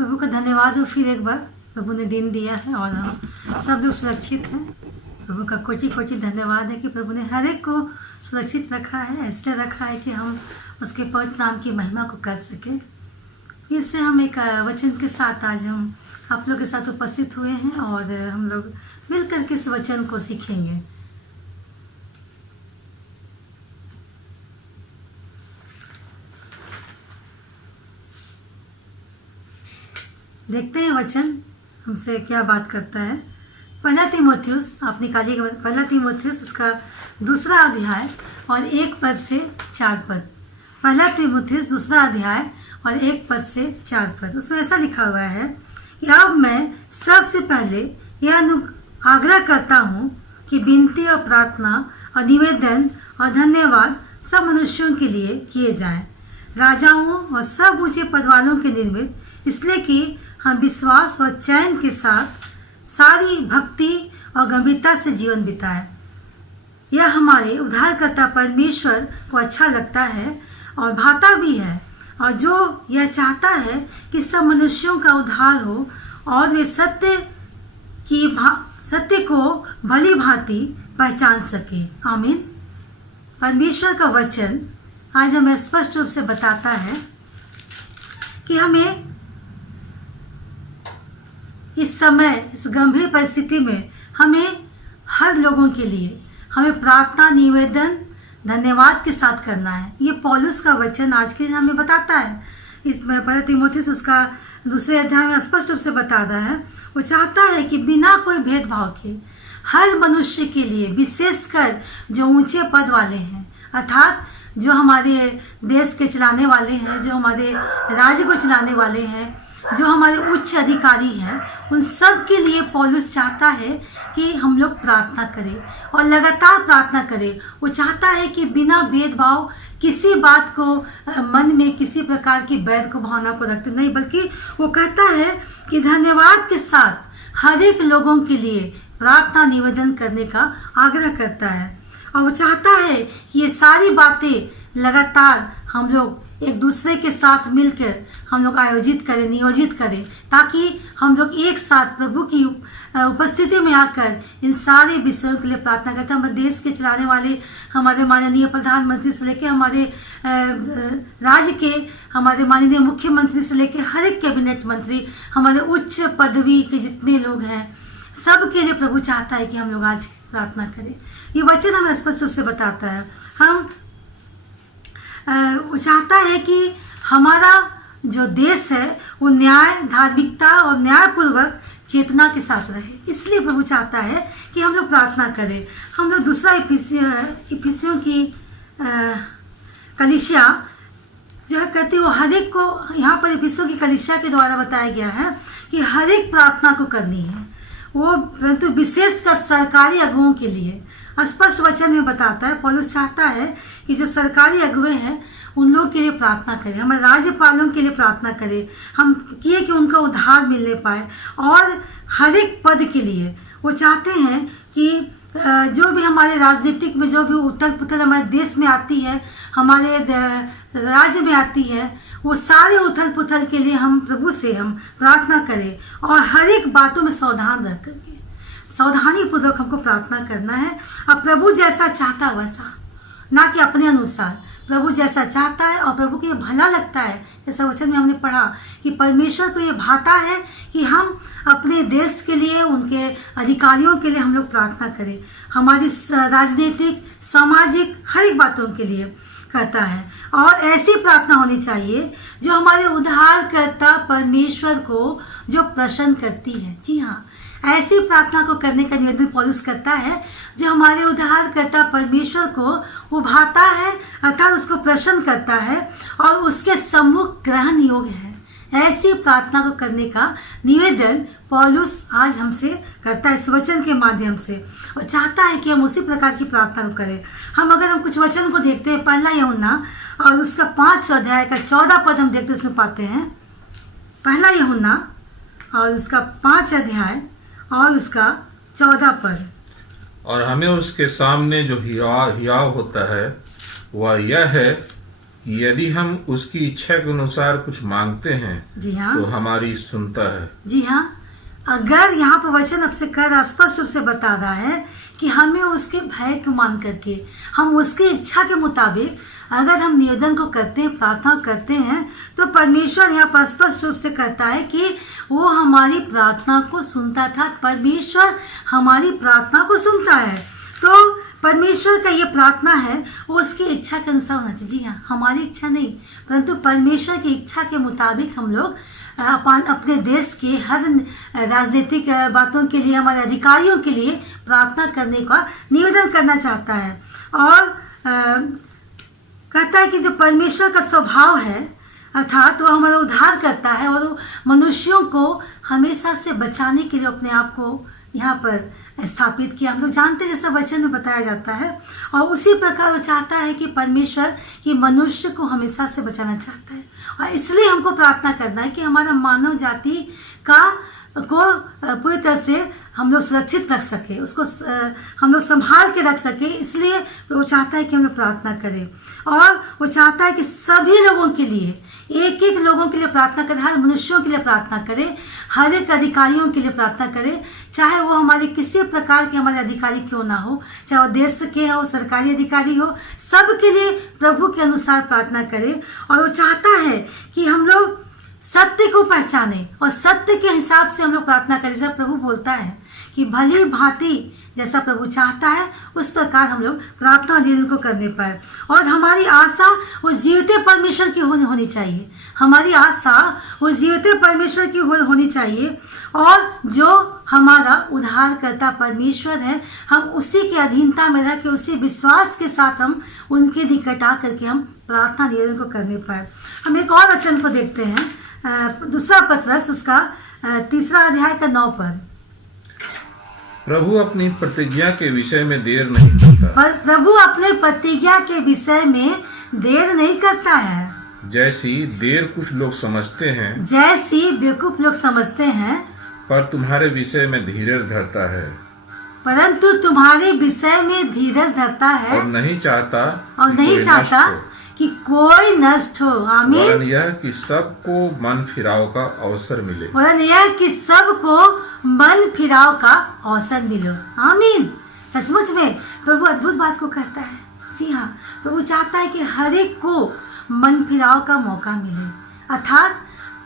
प्रभु का धन्यवाद हो फिर एक बार। प्रभु ने दिन दिया है और हम सब लोग सुरक्षित हैं। प्रभु का कोटि कोटि धन्यवाद है कि प्रभु ने हर एक को सुरक्षित रखा है, इसलिए रखा है कि हम उसके पवित्र नाम की महिमा को कर सकें। फिर से हम एक वचन के साथ आज हम आप लोग के साथ उपस्थित हुए हैं और हम लोग मिलकर के इस वचन को सीखेंगे। देखते हैं वचन हमसे क्या बात करता है। पहला तीमुथियुस, आप निकालिएगा पहला तीमुथियुस उसका 2 अध्याय और 1 पद से 4 पद। पहला तीमुथियुस 2 अध्याय और 1 पद से 4 पद। उसमें ऐसा लिखा हुआ है कि अब मैं सबसे पहले यह आग्रह करता हूँ कि विनती और प्रार्थना और निवेदन और धन्यवाद सब मनुष्यों के लिए किए जाएं, राजाओं और सब ऊंचे पद वालों के निर्मित, इसलिए कि हम विश्वास और चैन के साथ सारी भक्ति और गंभीरता से जीवन बिताएं। यह हमारे उद्धारकर्ता परमेश्वर को अच्छा लगता है और भाता भी है, और जो यह चाहता है कि सब मनुष्यों का उद्धार हो और वे सत्य को भली भांति पहचान सके। आमीन। परमेश्वर का वचन आज हमें स्पष्ट रूप से बताता है कि हमें इस समय, इस गंभीर परिस्थिति में हमें हर लोगों के लिए हमें प्रार्थना, निवेदन, धन्यवाद के साथ करना है। ये पौलुस का वचन आज के दिन हमें बताता है। इसमें पहला तीमुथियुस उसका 2 अध्याय में स्पष्ट रूप से बता रहा है। वो चाहता है कि बिना कोई भेदभाव के हर मनुष्य के लिए, विशेषकर जो ऊंचे पद वाले हैं, अर्थात जो हमारे देश के चलाने वाले हैं, जो हमारे राज्य को चलाने वाले हैं, जो हमारे उच्च अधिकारी हैं, उन सब के लिए पौलुस चाहता है कि हम लोग प्रार्थना करें और लगातार प्रार्थना करें। वो चाहता है कि बिना भेदभाव किसी बात को मन में किसी प्रकार की बैर को भावना को रखते नहीं, बल्कि वो कहता है कि धन्यवाद के साथ हर एक लोगों के लिए प्रार्थना निवेदन करने का आग्रह करता है। और वो चाहता है कि ये सारी बातें लगातार हम लोग एक दूसरे के साथ मिलकर हम लोग आयोजित करें, नियोजित करें, ताकि हम लोग एक साथ प्रभु की उपस्थिति में आकर इन सारे विषयों के लिए प्रार्थना करते हैं। हमारे देश के चलाने वाले, हमारे माननीय प्रधानमंत्री से लेकर हमारे राज्य के हमारे माननीय मुख्यमंत्री से लेकर हर एक कैबिनेट मंत्री, हमारे उच्च पदवी के जितने लोग हैं, सब के लिए प्रभु चाहता है कि हम लोग आज प्रार्थना करें। ये वचन हमें स्पष्ट रूप से बताता है। वो चाहता है कि हमारा जो देश है वो न्याय, धार्मिकता और न्यायपूर्वक चेतना के साथ रहे, इसलिए प्रभु चाहता है कि हम लोग प्रार्थना करें। हम लोग दूसरा इफिसियों की कलीसिया जो है कहती है, वो हर एक को, यहाँ पर इफिसियों की कलीसिया के द्वारा बताया गया है कि हर एक प्रार्थना को करनी है, वो परंतु विशेषकर सरकारी अगुओं के लिए स्पष्ट वचन में बताता है। पौलुस चाहता है कि जो सरकारी अगुए हैं उन लोगों के लिए प्रार्थना करें, हमारे राज्यपालों के लिए प्रार्थना करें, हम किए कि उनका उद्धार मिलने पाए। और हर एक पद के लिए वो चाहते हैं कि जो भी हमारे राजनीतिक में जो भी उथल पुथल हमारे देश में आती है, हमारे राज्य में आती है, वो सारे उथल पुथल के लिए हम प्रभु से हम प्रार्थना करें और हर एक बातों में सावधान रह करके सावधानी पूर्वक हमको प्रार्थना करना है। अब प्रभु जैसा चाहता वैसा, ना कि अपने अनुसार, प्रभु जैसा चाहता है और प्रभु को ये भला लगता है। जैसा वचन में हमने पढ़ा कि परमेश्वर को ये भाता है कि हम अपने देश के लिए, उनके अधिकारियों के लिए हम लोग प्रार्थना करें, हमारी राजनीतिक, सामाजिक हर एक बातों के लिए करता है। और ऐसी प्रार्थना होनी चाहिए जो हमारे उद्धारकर्ता परमेश्वर को जो प्रसन्न करती है। जी हाँ, ऐसी प्रार्थना को करने का निवेदन पौलुस करता है जो हमारे उद्धारकर्ता परमेश्वर को उभाता है, अर्थात उसको प्रसन्न करता है और उसके सम्मुख ग्रहण योग्य है। ऐसी प्रार्थना को करने का निवेदन पौलुस आज हमसे करता है इस वचन के माध्यम से, और चाहता है कि हम उसी प्रकार की प्रार्थना को करें। अगर हम कुछ वचन को देखते हैं, पहला यूहन्ना और उसका 5 अध्याय का 14 पद हम देखते उसमें पाते हैं। पहला यूहन्ना और उसका 5 अध्याय और उसका 14 पद। और हमें उसके सामने जो हियाव होता है वह यह है कि यदि हम उसकी इच्छा के अनुसार कुछ मांगते हैं जी हाँ, तो हमारी सुनता है। जी हाँ। अगर यहाँ पर वचन आपसे कह रहा, स्पष्ट रूप से बता रहा है कि हमें उसके भय को मान करके हम उसकी इच्छा के मुताबिक अगर हम निवेदन को करते हैं, प्रार्थना करते हैं, तो परमेश्वर यहाँ पर स्पष्ट रूप से कहता है कि वो हमारी प्रार्थना को सुनता था। परमेश्वर हमारी प्रार्थना को सुनता है। तो परमेश्वर का ये प्रार्थना है वो उसकी इच्छा के अनुसार होना चाहिए। जी हाँ, हमारी इच्छा नहीं, परंतु परमेश्वर की इच्छा के मुताबिक हम लोग अपने देश के हर राजनीतिक बातों के लिए, हमारे अधिकारियों के लिए प्रार्थना करने का निवेदन करना चाहता है। और कहता है कि जो परमेश्वर का स्वभाव है, अर्थात वो हमारा उद्धार करता है और वो मनुष्यों को हमेशा से बचाने के लिए अपने आप को यहाँ पर स्थापित किया। हम लोग जानते हैं, जैसा वचन में बताया जाता है। और उसी प्रकार वो चाहता है कि परमेश्वर कि मनुष्य को हमेशा से बचाना चाहता है। और इसलिए हमको प्रार्थना करना है कि हमारा मानव जाति को पूरी तरह से हम लोग सुरक्षित रख सके, उसको हम लोग संभाल के रख सके। इसलिए वो चाहता है कि हम लोग प्रार्थना करें। और वो चाहता है कि सभी लोगों के लिए, एक एक लोगों के लिए प्रार्थना करें, हर मनुष्यों के लिए प्रार्थना करें, हर एक अधिकारियों के लिए प्रार्थना करें, चाहे वो हमारे किसी प्रकार के हमारे अधिकारी क्यों ना हो, चाहे वो देश के हो, सरकारी अधिकारी हो, सब के लिए प्रभु के अनुसार प्रार्थना करें। और वो चाहता है कि हम लोग सत्य को पहचाने और सत्य के हिसाब से हम लोग प्रार्थना करें। जब प्रभु बोलता है कि भली भांति जैसा प्रभु चाहता है उस प्रकार हम लोग प्रार्थना दिन को करने पाए। और हमारी आशा उस जीवते परमेश्वर की होनी चाहिए। हमारी आशा उस जीवते परमेश्वर की होनी चाहिए। और जो हमारा उद्धार करता परमेश्वर है, हम उसी के अधीनता में रह के, उसी विश्वास के साथ हम उनके निकट आ करके हम प्रार्थना निवेदन को करने पाए। हम एक और वचन को देखते हैं, दूसरा पत्रस उसका 3 अध्याय का 9 पद। प्रभु अपनी प्रतिज्ञा के विषय में देर नहीं करता। प्रभु अपने प्रतिज्ञा के विषय में देर नहीं करता है। जैसी देर कुछ लोग समझते हैं, जैसी बेवकूफ लोग समझते हैं, पर तुम्हारे विषय में धीरज धरता है। परंतु तुम्हारे विषय में धीरज धरता है और नहीं चाहता कि कोई नष्ट हो। आमीन। वरन यह कि सबको मन फिराव का अवसर मिले। वरन यह कि सबको मन फिराव का अवसर मिले। आमीन। सचमुच में प्रभु अद्भुत बात को कहता है। जी हाँ, प्रभु चाहता है कि हर एक को मन फिराव का मौका मिले। अर्थात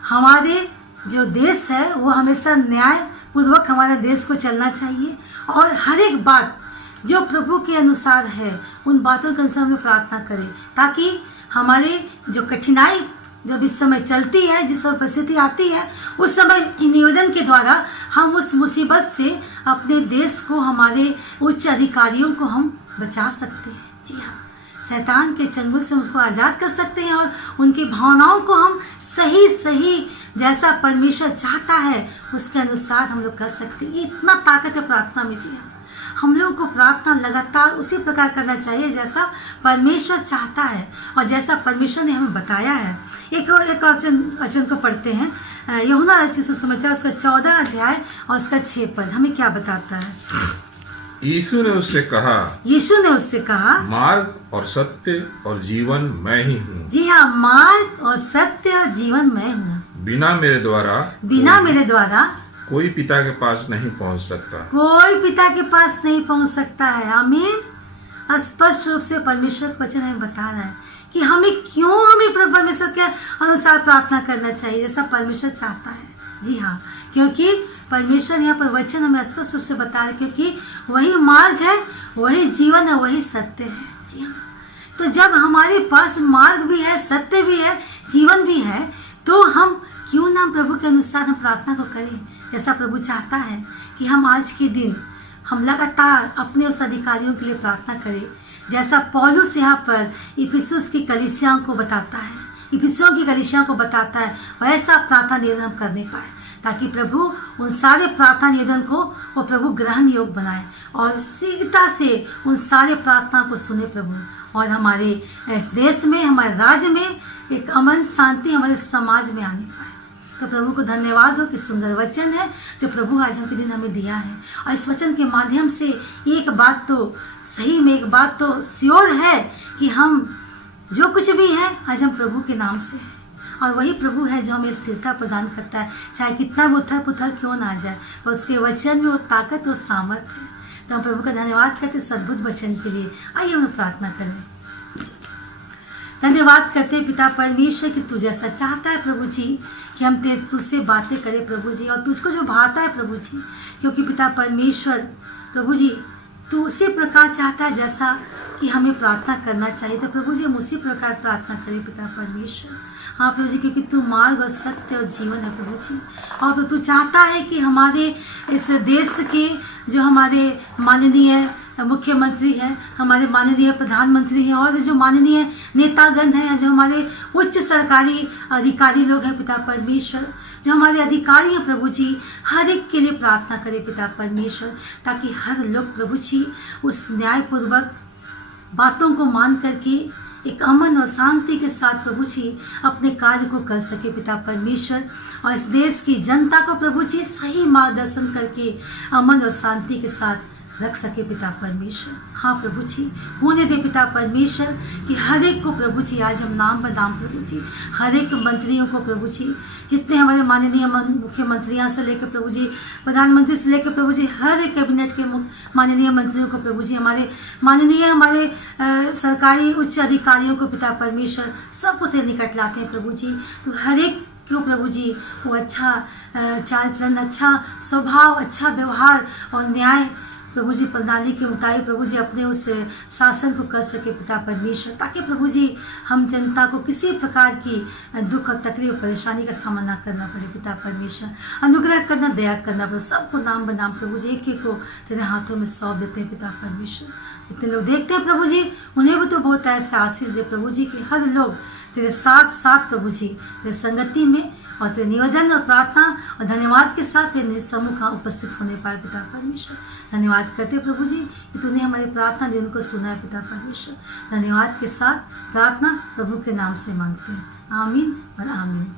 हमारे जो देश है वो हमेशा न्याय पूर्वक हमारे देश को चलना चाहिए। और हर एक बात जो प्रभु के अनुसार है उन बातों के अनुसार हमें प्रार्थना करें, ताकि हमारे जो कठिनाई जब इस समय चलती है, जिस समय परिस्थिति आती है, उस समय निवेदन के द्वारा हम उस मुसीबत से अपने देश को, हमारे उच्च अधिकारियों को हम बचा सकते हैं। जी हाँ, शैतान के चंगुल से उसको आज़ाद कर सकते हैं और उनकी भावनाओं को हम सही जैसा परमेश्वर चाहता है उसके अनुसार हम लोग कर सकते हैं। ये इतना ताकत है प्रार्थना में। जी हाँ, हम लोगों को प्रार्थना लगातार उसी प्रकार करना चाहिए जैसा परमेश्वर चाहता है और जैसा परमेश्वर ने हमें बताया है। एक वचन को पढ़ते हैं, यूहन्ना रचित सुसमाचार उसका 14 अध्याय और उसका 6 पद हमें क्या बताता है। यीशु ने उससे कहा, मार्ग और सत्य और जीवन मैं ही हूँ। जी हाँ, मार्ग और सत्य और जीवन मैं हूँ। बिना मेरे द्वारा कोई पिता के पास नहीं पहुंच सकता है। आमीन। स्पष्ट रूप से परमेश्वर वचन हमें बता रहा है कि हमें परमेश्वर के अनुसार प्रार्थना करना चाहिए जैसा परमेश्वर चाहता है। जी हाँ, क्योंकि परमेश्वर यहाँ पर वचन हमें स्पष्ट रूप से बता रहे, क्योंकि वही मार्ग है, वही जीवन है, वही सत्य है। जी हाँ, तो जब हमारे पास मार्ग भी है, सत्य भी है, जीवन भी है, तो हम क्यों ना प्रभु के अनुसार हम प्रार्थना को करें जैसा प्रभु चाहता है कि हम आज के दिन हम लगातार अपने उस अधिकारियों के लिए प्रार्थना करें जैसा पौलुस यहाँ पर इफिसुस की कलीसियाओं को बताता है, इफिसियों की कलीसियाओं को बताता है, वैसा प्रार्थना निवेदन हम करने पाए, ताकि प्रभु उन सारे प्रार्थना निवेदन को वो प्रभु ग्रहण योग्य बनाए और शीघ्रता से उन सारे प्रार्थना को सुने प्रभु। और हमारे देश में, हमारे राज्य में एक अमन शांति हमारे समाज में आने पाए। तो प्रभु को धन्यवाद हो कि सुंदर वचन है जो प्रभु आज के दिन हमें दिया है। और इस वचन के माध्यम से एक बात तो सही में, एक बात तो श्योर है कि हम जो कुछ भी है आज हम प्रभु के नाम से है, और वही प्रभु है जो हमें स्थिरता प्रदान करता है, चाहे कितना भी उथल पुथल क्यों ना आ जाए, तो उसके वचन में वो ताकत और सामर्थ्य है। तो हम प्रभु का धन्यवाद करते हैं सद्भुत वचन के लिए। आइए हम प्रार्थना करें। धन्यवाद करते हैं पिता परमेश्वर कि तू जैसा चाहता है प्रभु जी कि हम तुझसे बातें करें प्रभु जी, और तुझको जो भाता है प्रभु जी, क्योंकि पिता परमेश्वर प्रभु जी तू उसी प्रकार चाहता है जैसा कि हमें प्रार्थना करना चाहिए। तो प्रभु जी हम उसी प्रकार प्रार्थना करें पिता परमेश्वर। हाँ प्रभु जी, क्योंकि तू मार्ग और सत्य और जीवन है प्रभु जी, और तू चाहता है कि हमारे इस देश के जो हमारे माननीय मुख्यमंत्री हैं, हमारे माननीय प्रधानमंत्री हैं, और जो माननीय नेतागण हैं, जो हमारे उच्च सरकारी अधिकारी लोग हैं पिता परमेश्वर, जो हमारे अधिकारी हैं प्रभु जी, हर एक के लिए प्रार्थना करें पिता परमेश्वर, ताकि हर लोग प्रभु जी उस न्यायपूर्वक बातों को मान करके एक अमन और शांति के साथ प्रभु जी अपने कार्य को कर सके पिता परमेश्वर, और इस देश की जनता को प्रभु जी सही मार्गदर्शन करके अमन और शांति के साथ रख सके पिता परमेश्वर। हाँ प्रभु जी होने दे पिता परमेश्वर कि हर एक को प्रभु जी आज हम नाम बदाम प्रभु जी, हर एक मंत्रियों को प्रभु जी, जितने हमारे माननीय मुख्यमंत्रियों से लेकर प्रभु जी, प्रधानमंत्री से लेकर प्रभु जी, हर एक कैबिनेट के माननीय मंत्रियों को प्रभु जी, हमारे माननीय हमारे सरकारी उच्च अधिकारियों को पिता परमेश्वर, सब को तेरे निकट लाते हैं प्रभु जी। तो हर एक क्यों प्रभु जी वो अच्छा चाल चलन, अच्छा स्वभाव, अच्छा व्यवहार और न्याय प्रभु जी प्रणाली के मुताबिक प्रभु जी अपने उस शासन को कर सके पिता परमेश्वर, ताकि प्रभु जी हम जनता को किसी प्रकार की दुख और तकलीफ और परेशानी का सामना ना करना पड़े पिता परमेश्वर। अनुग्रह करना, दया करना पड़े, सबको नाम बनाम प्रभु जी एक एक को तेरे हाथों में सौंप देते हैं पिता परमेश्वर। जितने लोग देखते हैं प्रभु जी उन्हें भी तो बहुत ऐसे आशीष दे प्रभु जी कि हर लोग तेरे साथ साथ प्रभु जी तेरे संगति में और तेरे निवेदन और प्रार्थना और धन्यवाद के साथ तेरे सम्मुख उपस्थित होने पाए पिता परमेश्वर। धन्यवाद करते प्रभु जी कि तूने हमारी प्रार्थना दिन को सुना है पिता परमेश्वर। धन्यवाद के साथ प्रार्थना प्रभु के नाम से मांगते हैं, आमीन और आमीन।